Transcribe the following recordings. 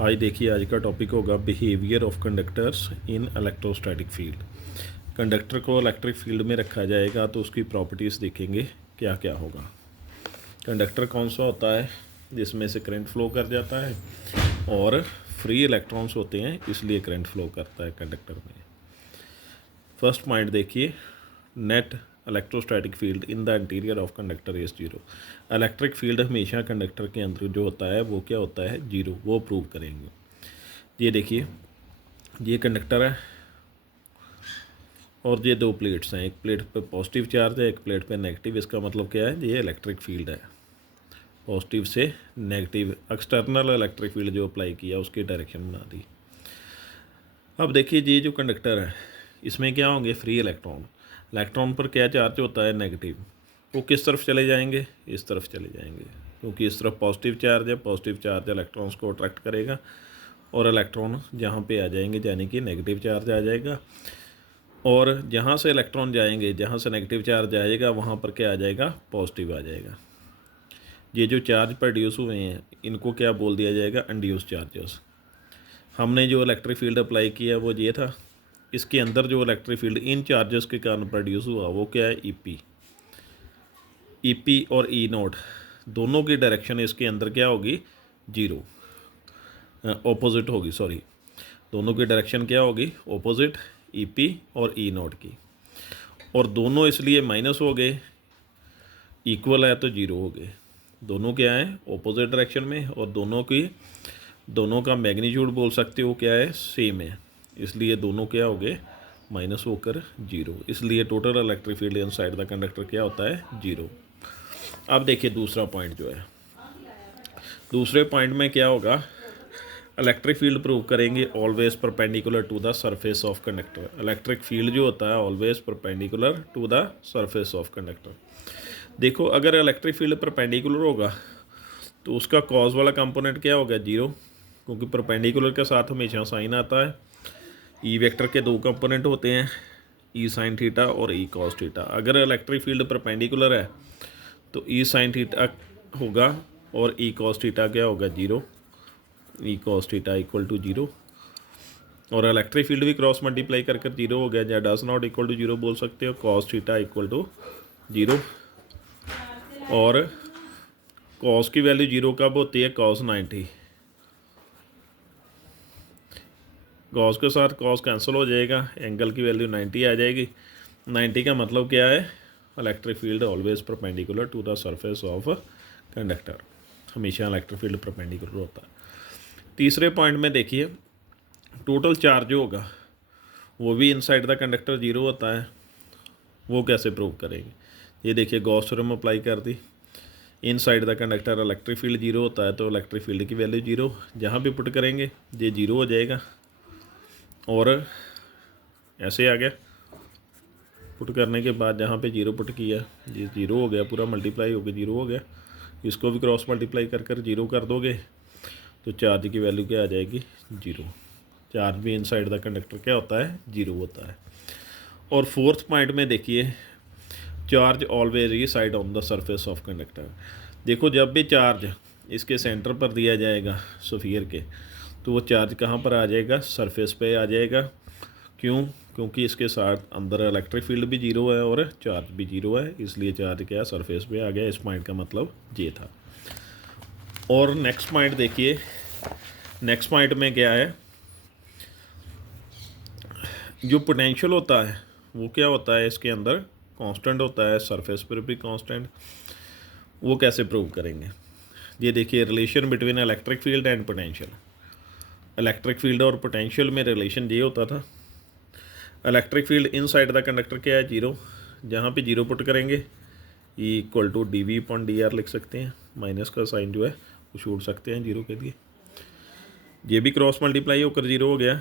आज देखिए, आज का टॉपिक होगा behaviour of conductors in electrostatic field. Conductor को इलेक्ट्रिक फील्ड में रखा जाएगा तो उसकी प्रॉपर्टीज़ देखेंगे क्या क्या होगा। कंडक्टर कौन सा होता है? जिसमें से करंट फ्लो कर जाता है और फ्री इलेक्ट्रॉन्स होते हैं, इसलिए करंट फ्लो करता है कंडक्टर में। फर्स्ट पॉइंट देखिए, net electrostatic field in the interior of conductor is zero. Electric field हमेशा कंडक्टर के अंदर जो होता है वो क्या होता है? जीरो। वो प्रूव करेंगे। ये देखिए, ये कंडक्टर है और ये दो प्लेट्स हैं। एक प्लेट पे पॉजिटिव चार्ज है, एक प्लेट पे नेगेटिव। इसका मतलब क्या है? ये इलेक्ट्रिक फील्ड है। पॉजिटिव से नेगेटिव एक्सटर्नल इलेक्ट्रिक फील्ड जो अप्लाई किया उसकी डायरेक्शन बना दी। अब देखिए, ये जो कंडक्टर है इसमें क्या होंगे? Free electron. इलेक्ट्रॉन पर क्या चार्ज होता है? नेगेटिव। वो किस तरफ चले जाएंगे? इस तरफ चले जाएंगे, क्योंकि इस तरफ पॉजिटिव चार्ज है। पॉजिटिव चार्ज इलेक्ट्रॉन्स को अट्रैक्ट करेगा और इलेक्ट्रॉन जहाँ पे आ जाएंगे, यानी कि नेगेटिव चार्ज आ जाएगा। और जहाँ से इलेक्ट्रॉन जाएंगे, जहाँ से नेगेटिव चार्ज आएगा, वहाँ पर क्या आ जाएगा? पॉजिटिव आ जाएगा। ये जो चार्ज प्रोड्यूस हुए हैं इनको क्या बोल दिया जाएगा? Induce charges. हमने जो इलेक्ट्रिक फील्ड अप्लाई किया वो ये था। इसके अंदर जो इलेक्ट्रिक फील्ड इन चार्जेस के कारण प्रोड्यूस हुआ वो क्या है? ईपी और ई नोट दोनों की डायरेक्शन इसके अंदर क्या होगी? जीरो, ऑपोजिट होगी। सॉरी, दोनों की डायरेक्शन क्या होगी? ऑपोजिट, ईपी और ई नोट की। और दोनों इसलिए माइनस हो गए, इक्वल है तो जीरो हो गए। दोनों क्या है? ऑपोजिट डायरेक्शन में, और दोनों का मैग्नीट्यूड बोल सकते हो क्या है? सेम है, इसलिए दोनों क्या हो गए? माइनस होकर जीरो। इसलिए total electric field inside the conductor क्या होता है? जीरो। अब देखिए दूसरा पॉइंट जो है, दूसरे पॉइंट में क्या होगा? इलेक्ट्रिक फील्ड प्रूव करेंगे always perpendicular to the surface of conductor. Electric field जो होता है always perpendicular to the surface of conductor. देखो, अगर इलेक्ट्रिक फील्ड परपेंडिकुलर होगा तो उसका कॉज वाला कंपोनेंट क्या होगा? जीरो, क्योंकि परपेंडिकुलर के साथ हमेशा साइन आता है। ई वेक्टर के दो कंपोनेंट होते हैं, ई साइन थीटा और ई कॉस थीटा। अगर इलेक्ट्रिक फील्ड परपेंडिकुलर है तो ई साइन थीटा होगा और ई कॉस थीटा क्या होगा? Zero. E cos theta equal to zero. और इलेक्ट्रिक फील्ड भी क्रॉस मल्टीप्लाई कर जीरो हो गया, या does not equal to zero बोल सकते हो। Cos theta equal to zero. और कॉस की वैल्यू जीरो कब होती है? कॉस 90। कॉस के साथ कॉस कैंसिल हो जाएगा, एंगल की वैल्यू 90 आ जाएगी। 90 का मतलब क्या है? Electric field always perpendicular to the surface of conductor. हमेशा इलेक्ट्रिक फील्ड परपेंडिकुलर होता है। तीसरे पॉइंट में देखिए, टोटल चार्ज जो होगा वो भी इनसाइड द कंडक्टर जीरो होता है। वो कैसे प्रूव करेंगे? ये देखिए, गॉस थ्योरम अप्लाई कर दी। Inside the conductor electric field zero होता है तो इलेक्ट्रिक फील्ड की वैल्यू जीरो। जहाँ भी पुट करेंगे ये जीरो हो जाएगा। और ऐसे आ गया, पुट करने के बाद जहाँ पे जीरो पुट किया ये जीरो हो गया, पूरा मल्टीप्लाई होकर जीरो हो गया। इसको भी क्रॉस मल्टीप्लाई कर जीरो कर दोगे तो चार्ज की वैल्यू क्या आ जाएगी? जीरो। चार्ज भी इनसाइड द कंडक्टर क्या होता है? जीरो होता है। और फोर्थ पॉइंट में देखिए, charge always reside on the surface of conductor. देखो, जब भी चार्ज इसके सेंटर पर दिया जाएगा स्फीयर के, तो वो चार्ज कहाँ पर आ जाएगा? सरफेस पे आ जाएगा। क्यों? क्योंकि इसके साथ अंदर इलेक्ट्रिक फील्ड भी जीरो है और चार्ज भी जीरो है, इसलिए चार्ज क्या सरफेस पे आ गया। इस पॉइंट का मतलब ये था। और नेक्स्ट पॉइंट देखिए, नेक्स्ट पॉइंट में क्या है? जो पोटेंशियल होता है वो क्या होता है? इसके अंदर कांस्टेंट होता है, सरफेस पर भी कांस्टेंट। वो कैसे प्रूव करेंगे? ये देखिए, relation between electric field and potential. Electric field और पोटेंशियल में रिलेशन ये होता था। Electric field inside the conductor क्या है? जीरो। जहाँ पे जीरो पुट करेंगे E equal to d V upon d R लिख सकते हैं। माइनस का साइन जो है वो छोड़ सकते हैं जीरो के लिए। ये भी क्रॉस मल्टीप्लाई होकर जीरो हो गया।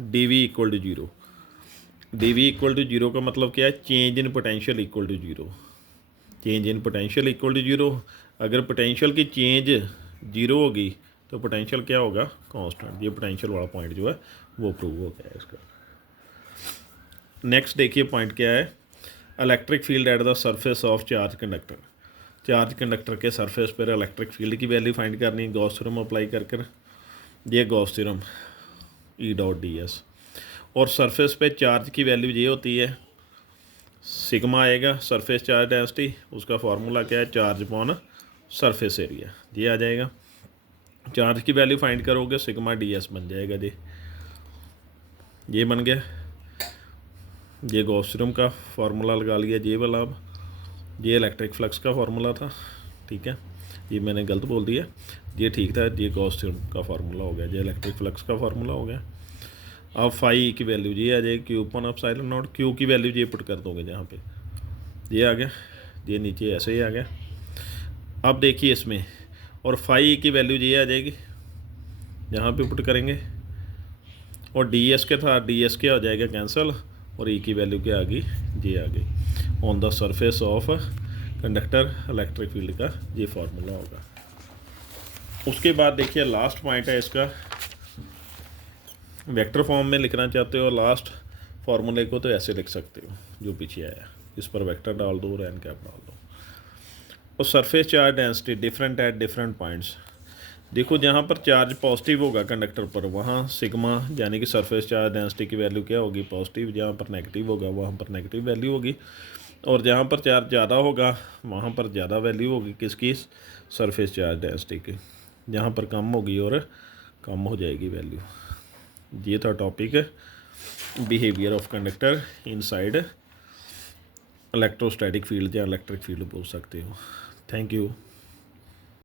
D V equal to zero. D V equal to zero का मतलब क्या है? Change in potential equal to zero. Change in potential equal to zero. अगर पोटेंशियल की चेंज जीरो होगी तो पोटेंशियल क्या होगा? कांस्टेंट। ये पोटेंशियल वाला पॉइंट जो है वो प्रूव हो गया है इसका। नेक्स्ट देखिए, पॉइंट क्या है? Electric field at the surface of charge conductor. Charge conductor के सरफेस पर इलेक्ट्रिक फील्ड की वैल्यू फाइंड करनी, गॉस थ्योरम अप्लाई कर ये Gauss theorem E dot D S. और सरफेस पे चार्ज की वैल्यू ये होती है, सिग्मा आएगा सरफेस चार्ज डेंसिटी, उसका फार्मूला क्या है, चार्ज अपॉन सरफेस एरिया, ये आ जाएगा। चार्ज की वैल्यू फाइंड करोगे सिग्मा डी एस बन जाएगा जी, ये बन गया। ये गॉस थ्योरम का फार्मूला लगा लिया ये वाला। अब ये इलेक्ट्रिक फ्लक्स का फार्मूला था, ठीक है, ये मैंने गलत बोल दिया, ये ठीक था, ये गॉस थ्योरम का फार्मूला हो गया, ये इलेक्ट्रिक फ्लक्स का फार्मूला हो गया। अब फाई की वैल्यू ये आ जाएगी Q upon epsilon not, Q की वैल्यू ये पुट कर दोगे जहाँ पे, ये आ गया, ये नीचे ऐसे ही आ गया। अब देखिए इसमें, और फाई की वैल्यू ये आ जाएगी यहाँ पे पुट करेंगे, और डी एस के था, डी एस क्या हो जाएगा कैंसिल, और ई की वैल्यू क्या आ गई, ये आ गई। On the surface of conductor electric field का ये फार्मूला होगा। उसके बाद देखिए लास्ट पॉइंट है इसका, वेक्टर फॉर्म में लिखना चाहते हो लास्ट फार्मूले को तो ऐसे लिख सकते हो जो पीछे आया, इस पर वेक्टर डाल दो और एन कैप डाल दो। और surface charge density different at different points, देखो जहाँ पर चार्ज पॉजिटिव होगा कंडक्टर पर वहाँ सिग्मा यानी कि सरफेस चार्ज डेंसिटी की वैल्यू क्या होगी, पॉजिटिव, जहाँ पर नेगेटिव होगा वहाँ पर नेगेटिव वैल्यू होगी, और जहाँ पर चार्ज ज़्यादा होगा वहाँ पर ज़्यादा वैल्यू होगी किसकी, सरफेस चार्ज डेंसिटी की, जहाँ पर कम होगी और कम हो जाएगी वैल्यू। ये था topic behaviour of conductor inside electrostatic field या इलेक्ट्रिक फील्ड बोल सकते हो। Thank you.